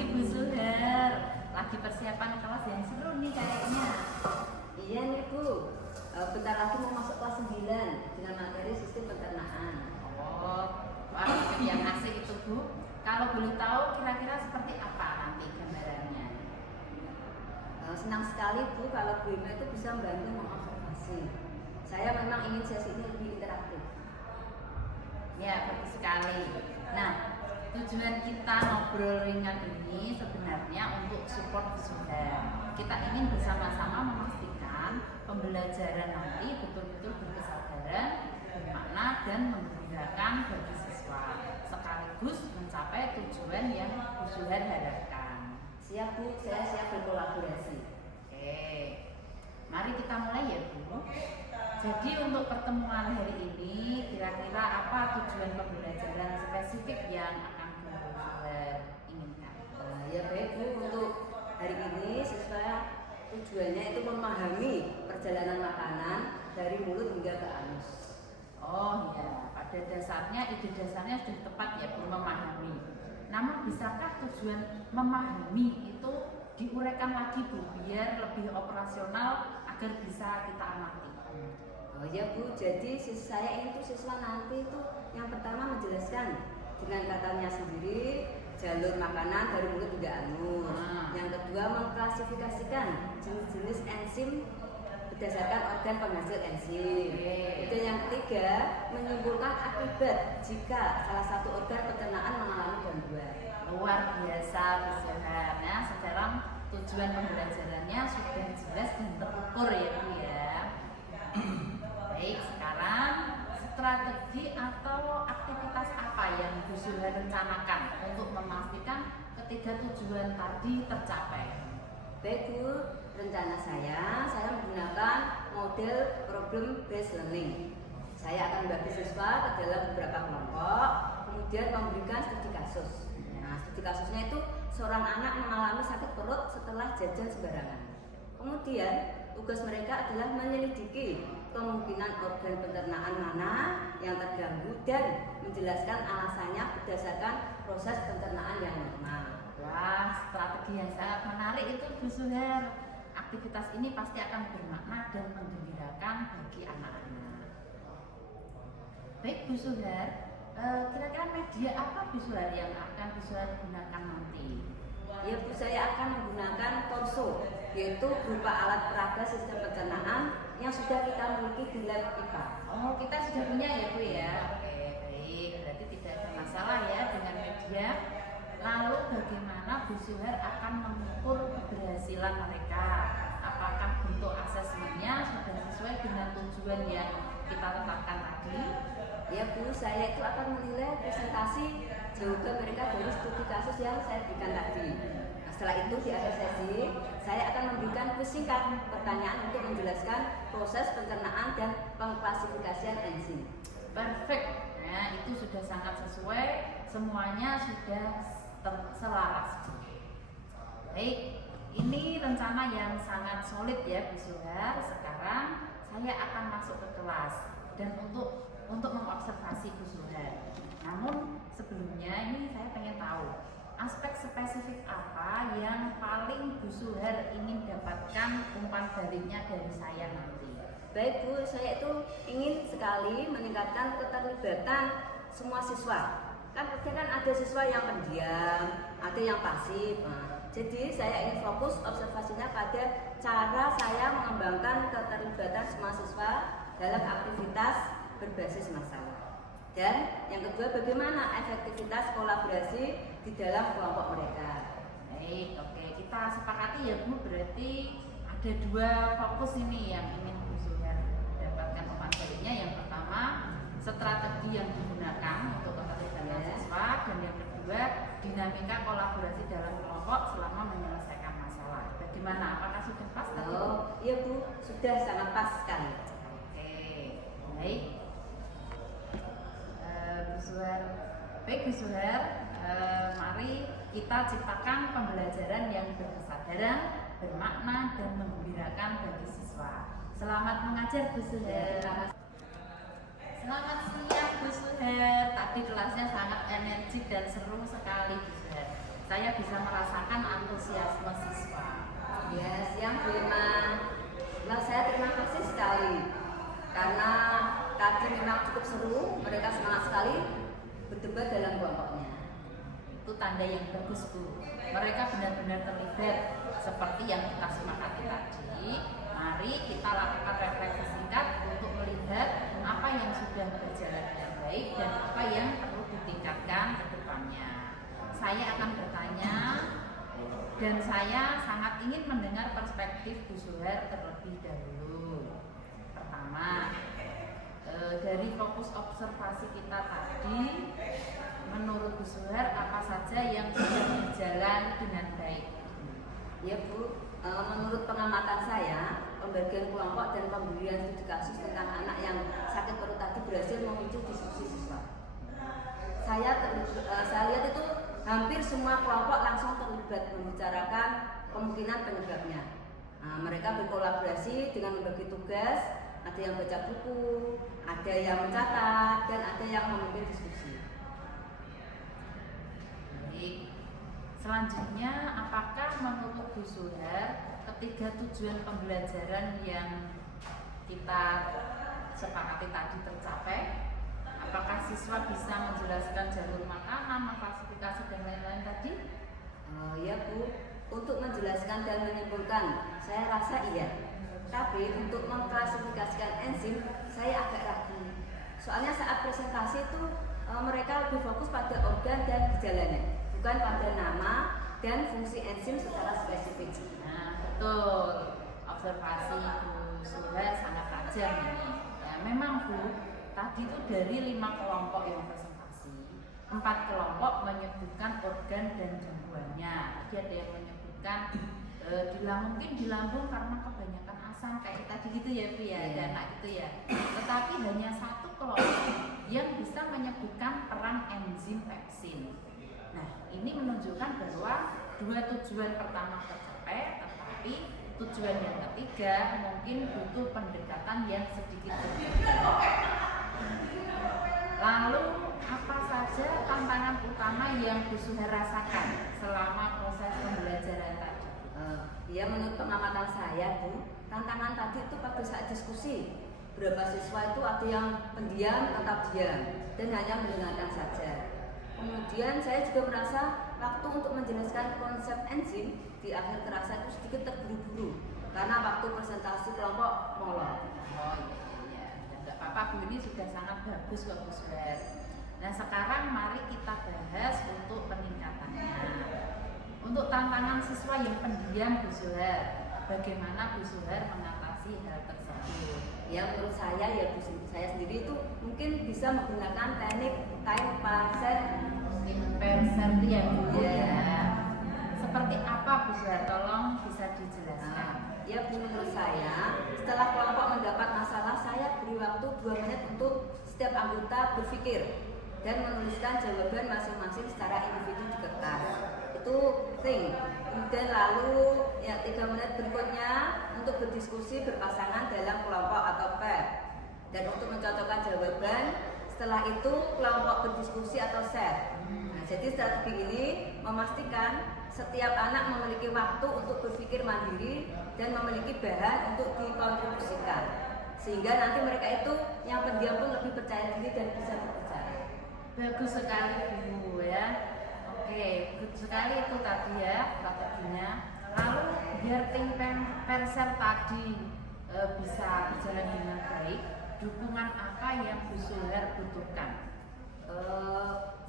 pagi Bu Suher. Lagi persiapan kelas yang seru nih kayaknya. Iya nih Bu, bentar lagi mau masuk kelas 9 dengan materi sistem pencernaan. Oh, wah yang asik itu Bu. Kalau boleh tahu kira-kira seperti apa nanti gambarannya? Senang sekali Bu kalau Bu Ima itu bisa membantu mengobservasi. Saya memang ingin sesi ini lebih interaktif. Ya, bagus sekali. Nah, tujuan kita ngobrol ringan ini sebenarnya untuk support Bu Suher. Kita ingin bersama-sama memastikan pembelajaran nanti betul-betul berkesadaran, bermakna dan menggembirakan bagi siswa, sekaligus mencapai tujuan yang Bu Suher harapkan. Siap Bu, saya siap berkolaborasi. Oke, mari kita mulai ya Bu. Jadi untuk pertemuan hari ini, kira-kira apa tujuan pembelajaran spesifik yang akan Bu Suher inginkan? Ya baik Bu, untuk hari ini siswa tujuannya itu memahami perjalanan makanan dari mulut hingga ke anus. Oh ya, pada dasarnya ide dasarnya sudah tepat ya Bu, memahami. Namun bisakah tujuan memahami itu diuraikan lagi Bu, biar lebih operasional agar bisa kita amati? Oh ya Bu, jadi saya ini tuh siswa nanti itu yang pertama menjelaskan dengan katanya sendiri jalur makanan dari mulut hingga anus. Yang kedua mengklasifikasikan jenis-jenis enzim berdasarkan organ penghasil enzim. Itu yang ketiga menyimpulkan akibat jika salah satu organ pencernaan mengalami gangguan. Luar biasa Bu Suher. Nah, sekarang tujuan pembelajarannya sudah jelas dan terukur ya Bu ya. Baik, sekarang strategi atau aktivitas apa yang Bu Suher rencanakan untuk memastikan ketiga tujuan tadi tercapai? Baik Bu, rencana saya menggunakan model problem based learning. Saya akan membagi siswa ke dalam beberapa kelompok, kemudian memberikan studi kasus. Nah, studi kasusnya itu seorang anak mengalami sakit perut setelah jajan sembarangan. Kemudian tugas mereka adalah menyelidiki kemungkinan organ pencernaan mana yang terganggu dan menjelaskan alasannya berdasarkan proses pencernaan yang normal. Wah, strategi yang sangat menarik itu Bu Suher. Aktivitas ini pasti akan bermakna dan menggembirakan bagi anak-anak. Baik Bu Suher, kira-kira media apa Bu Suher yang akan Bu Suher gunakan nanti? Ya Bu, saya akan menggunakan torso, yaitu berupa alat peraga sistem pencernaan yang sudah kita miliki di lab IPA. Oh, kita sudah punya ya Bu ya? Oke, baik. Berarti tidak ada masalah ya dengan media. Lalu bagaimana Bu Suher akan mengukur keberhasilan mereka? Apakah bentuk asesmennya sudah sesuai dengan tujuan yang kita tetapkan tadi? Ya Bu, saya itu akan menilai presentasi jawaban mereka dari studi kasus yang saya berikan tadi. Nah, setelah itu di akhir sesi, saya akan memberikan kuis singkat pertanyaan untuk menjelaskan proses pencernaan dan pengklasifikasian enzim. Perfect. Nah, itu sudah sangat sesuai. Semuanya sudah selaras. Baik, ini rencana yang sangat solid ya Bu Suher. Sekarang saya akan masuk ke kelas dan untuk mengobservasi Bu Suher. Namun sebelumnya ini saya pengen tahu aspek spesifik apa yang paling Bu Suher ingin dapatkan umpan baliknya dari saya nanti. Baik Bu, saya itu ingin sekali meningkatkan keterlibatan semua siswa. Kan ada siswa yang pendiam, ada yang pasif. Nah, jadi saya ingin fokus observasinya pada cara saya mengembangkan keterlibatan semua siswa dalam aktivitas berbasis masalah. Dan yang kedua, bagaimana efektivitas kolaborasi di dalam kelompok mereka. Baik, oke, kita sepakati ya Bu, berarti ada dua fokus ini yang ingin Bu Suher dapatkan umpan baliknya. Yang pertama, strategi yang digunakan untuk keterlibatan siswa, dan yang kedua, dinamika kolaborasi dalam kelompok selama menyelesaikan masalah. Bagaimana? Apakah sudah pas tadi? Oh, iya Bu, sudah sangat pas sekali. Oke, baik. Bu Suher, baik Bu Suher, mari kita ciptakan pembelajaran yang berkesadaran, bermakna dan menggembirakan bagi siswa. Selamat mengajar Bu Suher. Selamat siang Bu Suher. Tadi kelasnya sangat energik dan seru sekali Bu Suher. saya bisa merasakan antusiasme siswa. Ya, siang Bu Irma. Nah, saya terima kasih sekali karena tadi memang cukup seru, mereka semangat sekali berdebat dalam kelompoknya. Itu tanda yang bagus Bu. Mereka benar-benar terlibat seperti yang kita sepakati tadi. Mari kita lakukan refleksi singkat untuk melihat apa yang sudah berjalan dengan baik dan apa yang perlu ditingkatkan ke depannya. Saya akan bertanya dan saya sangat ingin mendengar perspektif Bu Zuhair terlebih dahulu. Pertama, dari fokus observasi kita tadi, menurut Bu Zuhair apa saja yang sudah berjalan dengan baik? Ya Bu, menurut pengamatan saya, pembagian kelompok dan pemberian studi kasus tentang anak yang sakit perut tadi berhasil memicu diskusi siswa. Saya lihat itu hampir semua kelompok langsung terlibat membicarakan kemungkinan penyebabnya. Mereka berkolaborasi dengan membagi tugas, ada yang baca buku, ada yang mencatat, dan ada yang memimpin diskusi. Baik. Selanjutnya, apakah menurut Bu Zuhair ketiga tujuan pembelajaran yang kita sepakati tadi tercapai? Apakah siswa bisa menjelaskan jalur makanan, mengklasifikasi dan lain-lain tadi? Ya Bu, untuk menjelaskan dan menyimpulkan, saya rasa iya. Tapi untuk mengklasifikasikan enzim, saya agak ragu. Soalnya saat presentasi itu mereka lebih fokus pada organ dan gejalanya, bukan pada nama dan fungsi enzim secara spesifik. Nah, betul. Observasi Bu Zuhair sangat tajam ini. Ya, memang Bu, tadi itu dari 5 kelompok yang presentasi, 4 kelompok menyebutkan organ dan gangguannya. Jadi ada yang menyebutkan mungkin di lambung karena kebanyakan asam kayak tadi gitu ya Bu ya, ada anak gitu ya. Tetapi hanya 1 kelompok yang bisa menyebutkan peran enzim pepsin. Nah, ini menunjukkan bahwa 2 tujuan pertama tercapai, tetapi tujuan yang ketiga mungkin butuh pendekatan yang sedikit berbeda. Lalu apa saja tantangan utama yang Bu Zuhair rasakan selama proses pembelajaran tadi? Ya menurut pengamatan saya Bu, tantangan tadi itu pada saat diskusi. Beberapa siswa itu ada yang pendiam tetap diam dan hanya mendengarkan saja. Kemudian saya juga merasa waktu untuk menjelaskan konsep enzim di akhir terasa itu sedikit terburu-buru karena waktu presentasi kelompok molor. Oh iya, nggak apa-apa Bu, ini sudah sangat bagus kok Bu Zuhair. Nah sekarang mari kita bahas untuk peningkatannya. Untuk tantangan siswa yang pendiam Bu Zuhair, bagaimana Bu Zuhair mengatasi hal tersebut? Ya menurut saya ya Bu, saya sendiri itu mungkin bisa menggunakan teknik time parser. Parser itu ya Bu ya. Seperti apa Bu Zuhair? Tolong bisa dijelaskan. Ya Bu, menurut saya setelah kelompok mendapat masalah, saya beri waktu 2 menit untuk setiap anggota berpikir dan menuliskan jawaban masing-masing secara individu di kertas. Itu think. Kemudian lalu ya 3 menit berikutnya untuk berdiskusi berpasangan dalam kelompok atau pair. Dan untuk mencocokkan jawaban, setelah itu kelompok berdiskusi atau set. Nah, jadi strategi ini memastikan setiap anak memiliki waktu untuk berpikir mandiri dan memiliki bahan untuk dikontribusikan. Sehingga nanti mereka itu yang pendiam pun lebih percaya diri dan bisa berbicara. Bagus sekali Bu ya. Oke, bagus sekali itu tadi ya strateginya. Lalu biar tim Perser tadi bisa berjalan dengan baik, dukungan apa yang Bu Zuhair butuhkan?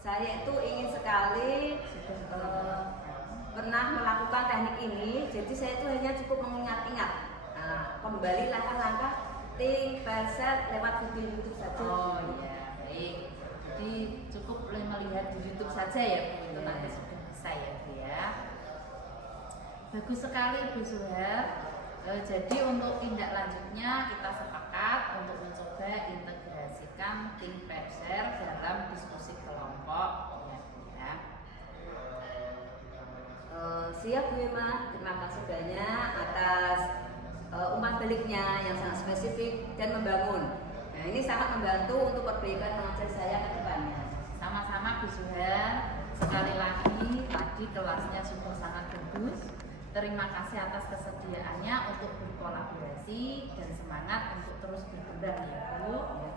Saya itu ingin sekali pernah melakukan teknik ini, jadi saya itu hanya cukup mengingat-ingat kembali langkah-langkah tim Perser lewat video YouTube saja. Oh iya, baik. Jadi cukup melihat di YouTube saja ya Bu, itu nanti sudah bisa ya Bu ya. Bagus sekali Bu Zuhair. Jadi untuk tindak lanjutnya kita sepakat untuk mencoba integrasikan tim Perser dalam diskusi kelompok ya. Siap Bu Irma, terima kasih banyak atas umpan baliknya yang sangat spesifik dan membangun. Nah, ini sangat membantu untuk perbaikan mengajar saya ke depannya. Sama-sama Bu Zuhair. Sekali lagi tadi kelasnya sudah sangat bagus. Terima kasih atas kesediaannya untuk berkolaborasi dan semangat untuk terus berkembang ya Bu.